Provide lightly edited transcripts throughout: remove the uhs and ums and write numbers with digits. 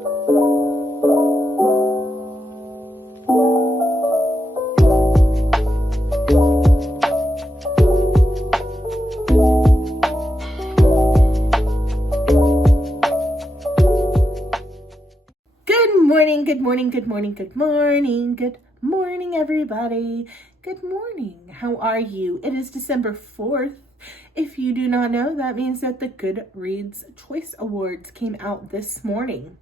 Good morning, good morning, good morning, good morning, everybody. Good morning. How are you? It is December 4th. If you do not know, that means that the Goodreads Choice Awards came out this morning.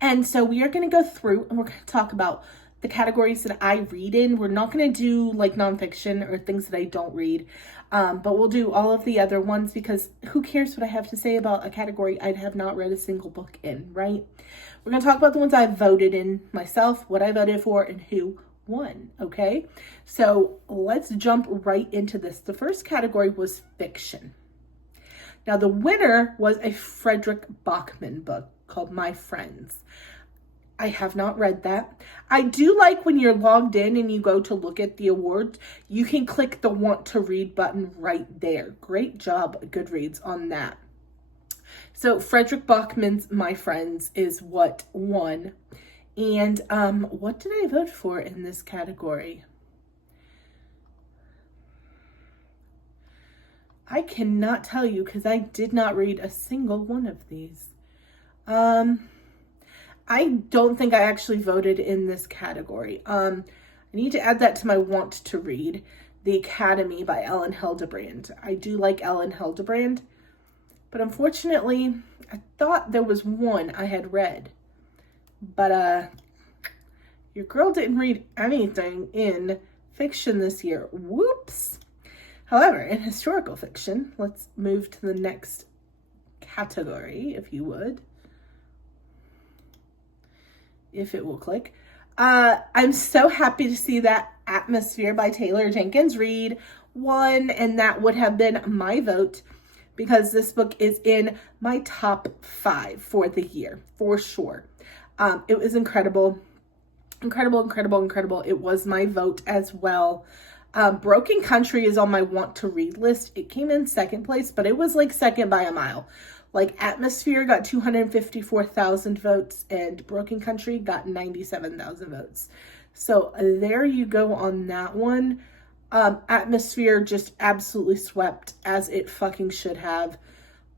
And so we are going to go through and we're going to talk about the categories that I read in. We're not going to do like nonfiction or things that I don't read, but we'll do all of the other ones because who cares what I have to say about a category I have not read a single book in, right? We're going to talk about the ones I voted in myself, what I voted for, and who won, okay? So let's jump right into this. The first category was fiction. Now, the winner was a Fredrik Backman book called My Friends. I have not read that. I do like when you're logged in and you go to look at the awards, you can click the want to read button right there. Great job, Goodreads, on that. So Fredrik Backman's My Friends is what won. And what did I vote for in this category? I cannot tell you because I did not read a single one of these. I don't think I actually voted in this category. I need to add that to my want to read. The Academy by Ellen Hildebrand. I do like Ellen Hildebrand. But unfortunately, I thought there was one I had read. But your girl didn't read anything in fiction this year. Whoops. However, in historical fiction, let's move to the next category, if you would. If it will click. I'm so happy to see that Atmosphere by Taylor Jenkins Reid won, and that would have been my vote because this book is in my top 5 for the year, for sure. It was incredible. Incredible. It was my vote as well. Broken Country is on my want to read list. It came in second place, but it was like second by a mile. Like Atmosphere got 254,000 votes and Broken Country got 97,000 votes. So there you go on that one. Atmosphere just absolutely swept as it fucking should have.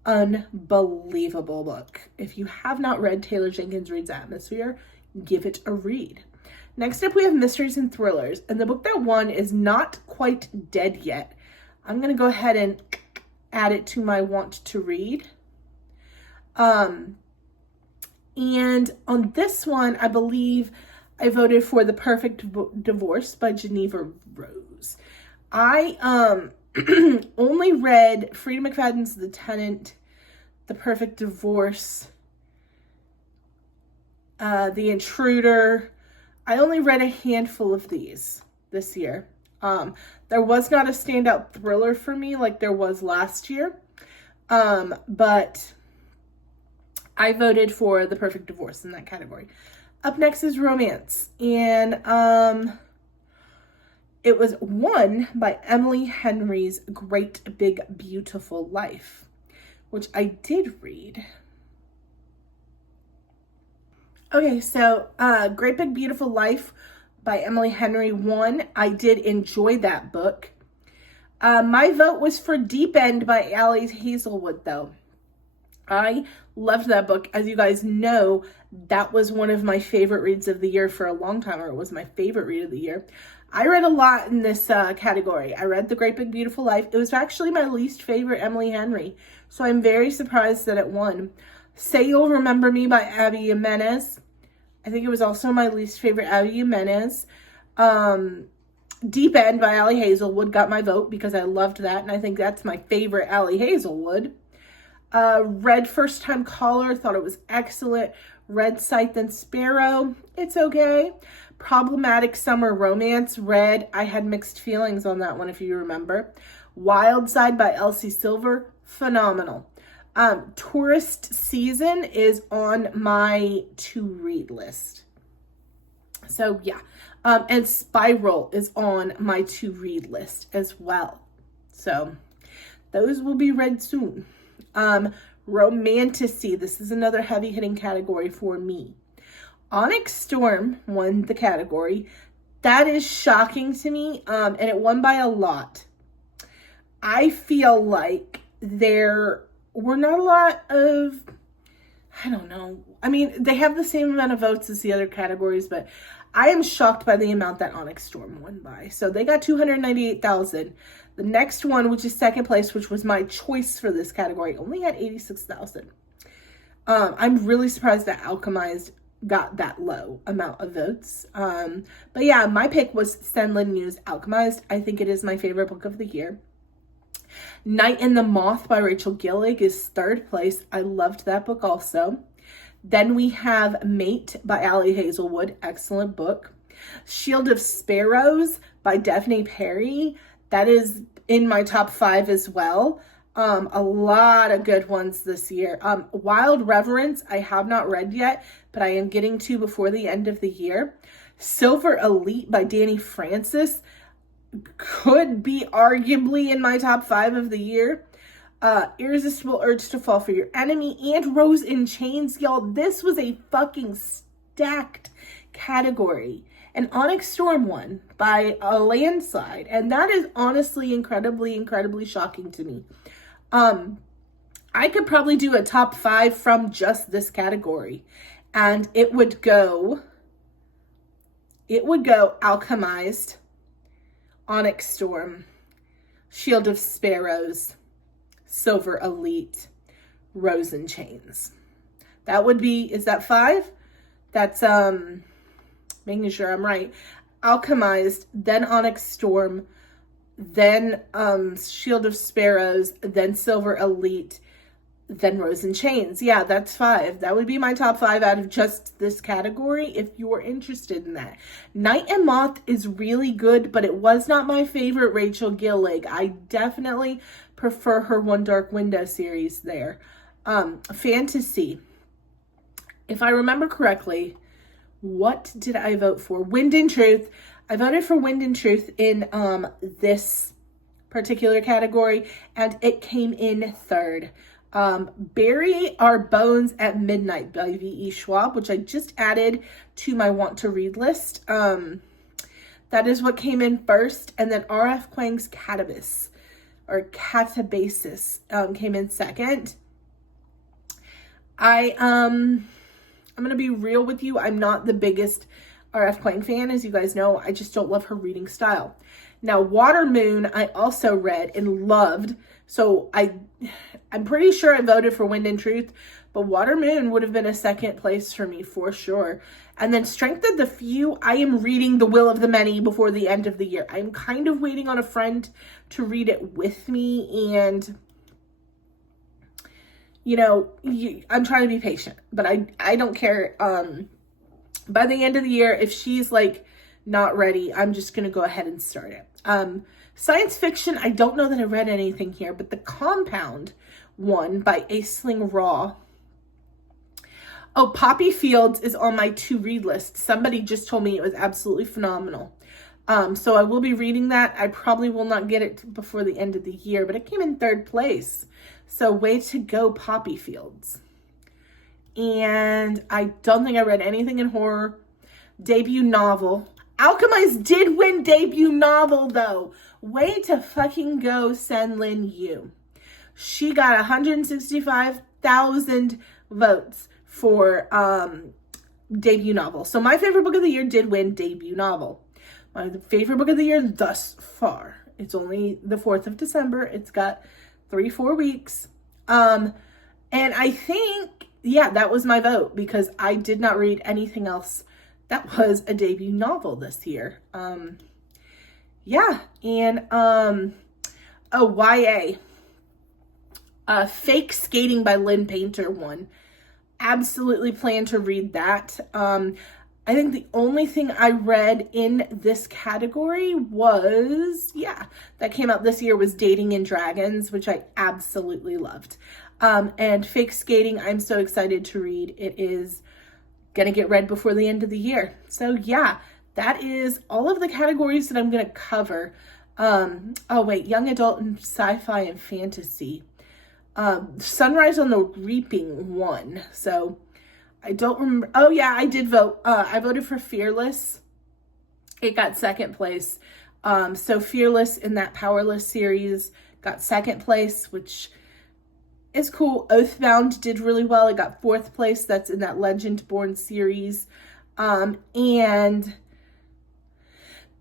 Unbelievable book. If you have not read Taylor Jenkins Reid's Atmosphere, give it a read. Next up, we have Mysteries and Thrillers. And the book that won is Not Quite Dead Yet. I'm going to go ahead and add it to my want to read. And on this one, I believe I voted for The Perfect Divorce by Geneva Rose. I only read Freida McFadden's The Tenant, The Perfect Divorce, The Intruder. I only read a handful of these this year. There was not a standout thriller for me like there was last year, but I voted for The Perfect Divorce in that category. Up next is romance, and it was won by Emily Henry's Great Big Beautiful Life, which I did read. Okay, so Great Big Beautiful Life by Emily Henry won. I did enjoy that book. My vote was for Deep End by Ali Hazelwood, though. I loved that book. As you guys know, that was one of my favorite reads of the year for a long time, or it was my favorite read of the year. I read a lot in this category. I read The Great Big Beautiful Life. It was actually my least favorite Emily Henry, so I'm very surprised that it won. Say You'll Remember Me by Abby Jimenez. I think it was also my least favorite Abby Jimenez. Deep End by Ali Hazelwood got my vote because I loved that, and I think that's my favorite Ali Hazelwood. Read First Time Caller, thought it was excellent. Read Scythe and Sparrow, it's okay. Problematic Summer Romance, read. I had mixed feelings on that one, if you remember. Wild Side by Elsie Silver, phenomenal. Tourist Season is on my to-read list. So, yeah. And Spiral is on my to-read list as well. So, those will be read soon. Romantasy. This is another heavy-hitting category for me. Onyx Storm won the category. That is shocking to me, and it won by a lot. I feel like there were not a lot of, I don't know. I mean, they have the same amount of votes as the other categories, but I am shocked by the amount that Onyx Storm won by. So they got 298,000. The next one, which is second place, which was my choice for this category, only had 86,000. I'm really surprised that Alchemized got that low amount of votes. But yeah, my pick was Senlin Yu's Alchemized. I think it is my favorite book of the year. Night and the Moth by Rachel Gillig is third place. I loved that book also. Then we have Mate by Ali Hazelwood. Excellent book. Shield of Sparrows by Daphne Perry. That is in my top 5 as well. A lot of good ones this year. Wild Reverence, I have not read yet, but I am getting to before the end of the year. Silver Elite by Danny Francis could be arguably in my top 5 of the year. Irresistible Urge to Fall for Your Enemy and Rose in Chains. Y'all, this was a fucking stacked category. And Onyx Storm won by a landslide. And that is honestly incredibly, incredibly shocking to me. I could probably do a top 5 from just this category. And it would go Alchemized, Onyx Storm, Shield of Sparrows, Silver Elite, Rose in Chains. That would be, is that 5? That's, making sure I'm right. Alchemized, then Onyx Storm, then Shield of Sparrows, then Silver Elite, then Rose in Chains. Yeah, that's 5. That would be my top 5 out of just this category if you're interested in that. Night and Moth is really good, but it was not my favorite Rachel Gillig. I definitely prefer her One Dark Window series there. Fantasy. If I remember correctly, what did I vote for? Wind and Truth. I voted for Wind and Truth in this particular category, and it came in third. Bury Our Bones at Midnight by V.E. Schwab, which I just added to my want to read list. That is what came in first, and then R.F. Kuang's Catabasis came in second. I'm gonna be real with you. I'm not the biggest R.F. Kuang fan, as you guys know. I just don't love her reading style. Now, Water Moon, I also read and loved. So I'm pretty sure I voted for Wind and Truth, but Water Moon would have been a second place for me for sure. And then Strength of the Few, I am reading The Will of the Many before the end of the year. I'm kind of waiting on a friend to read it with me, and you know, I'm trying to be patient, but I don't care. By the end of the year, if she's like not ready, I'm just going to go ahead and start it. Science fiction, I don't know that I read anything here, but The Compound won by Aisling Raw. Oh, Poppy Fields is on my to-read list. Somebody just told me it was absolutely phenomenal. So I will be reading that. I probably will not get it before the end of the year, but it came in third place. So way to go, Poppy Fields. And I don't think I read anything in horror. Debut novel. Alchemized did win debut novel, though. Way to fucking go, Senlin Yu. She got 165,000 votes for debut novel. So my favorite book of the year did win debut novel. My favorite book of the year thus far. It's only the 4th of December. It's got 3-4 weeks. And I think, yeah, that was my vote because I did not read anything else that was a debut novel this year. Yeah. And, YA. Fake Skating by Lynn Painter won. Absolutely plan to read that. I think the only thing I read in this category was, that came out this year was Dating and Dragons, which I absolutely loved. And Fake Skating, I'm so excited to read. It is going to get read before the end of the year. So yeah, that is all of the categories that I'm going to cover. Young adult and sci-fi and fantasy. Sunrise on the Reaping won. So I don't remember. Oh yeah, I did vote. I voted for Fearless. It got second place. So Fearless in that Powerless series got second place, which is cool. Oathbound did really well. It got fourth place. That's in that Legendborn series. And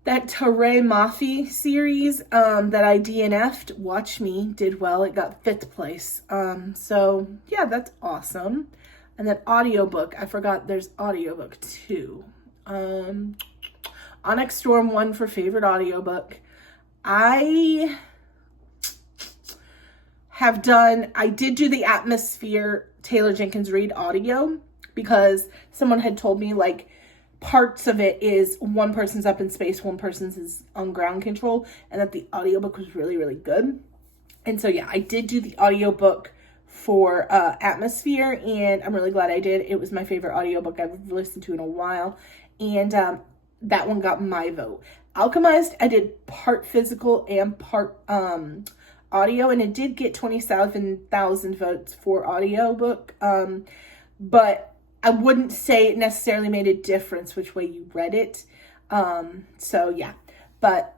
that Taray Mafi series that I DNF'd, Watch Me, did well. It got fifth place. So yeah, that's awesome. And then audiobook, I forgot there's audiobook too. Onyx Storm won for favorite audiobook. I did do the Atmosphere Taylor Jenkins Reid audio because someone had told me like parts of it is one person's up in space, one person's is on ground control, and that the audiobook was really, really good. And so yeah, I did do the audiobook for Atmosphere, and I'm really glad I did. It was my favorite audiobook I've listened to in a while, and that one got my vote. Alchemized, I did part physical and part audio, and it did get 27,000 votes for audiobook, but I wouldn't say it necessarily made a difference which way you read it. So yeah, but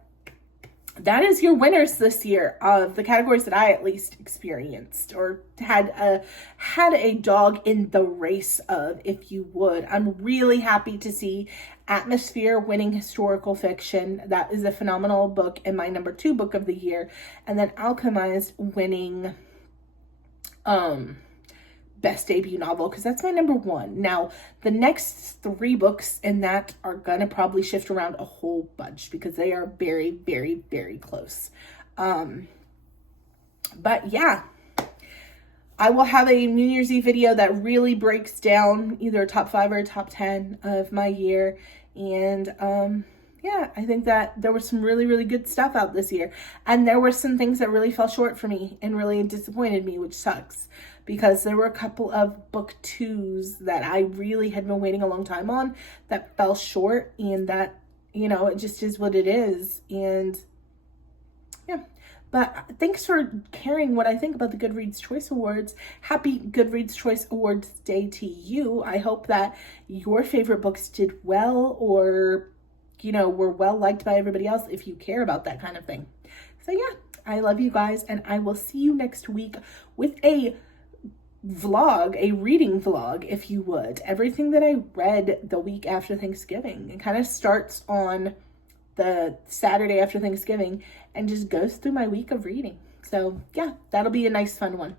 that is your winners this year of the categories that I at least experienced or had a dog in the race of, if you would. I'm really happy to see Atmosphere winning historical fiction. That is a phenomenal book and my number 2 book of the year. And then Alchemized winning best debut novel, because that's my number 1. Now, the next 3 books in that are gonna probably shift around a whole bunch because they are very, very, very close. But yeah, I will have a New Year's Eve video that really breaks down either a top 5 or a top 10 of my year. And yeah, I think that there was some really, really good stuff out this year. And there were some things that really fell short for me and really disappointed me, which sucks. Because there were a couple of book 2s that I really had been waiting a long time on that fell short, and that, you know, it just is what it is. And yeah, but thanks for caring what I think about the Goodreads Choice Awards. Happy Goodreads Choice Awards Day to you. I hope that your favorite books did well, or, you know, were well liked by everybody else, if you care about that kind of thing. So yeah, I love you guys, and I will see you next week with a vlog, a reading vlog, if you would. Everything that I read the week after Thanksgiving. It kind of starts on the Saturday after Thanksgiving and just goes through my week of reading. So yeah, that'll be a nice fun one.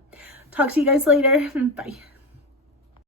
Talk to you guys later. Bye.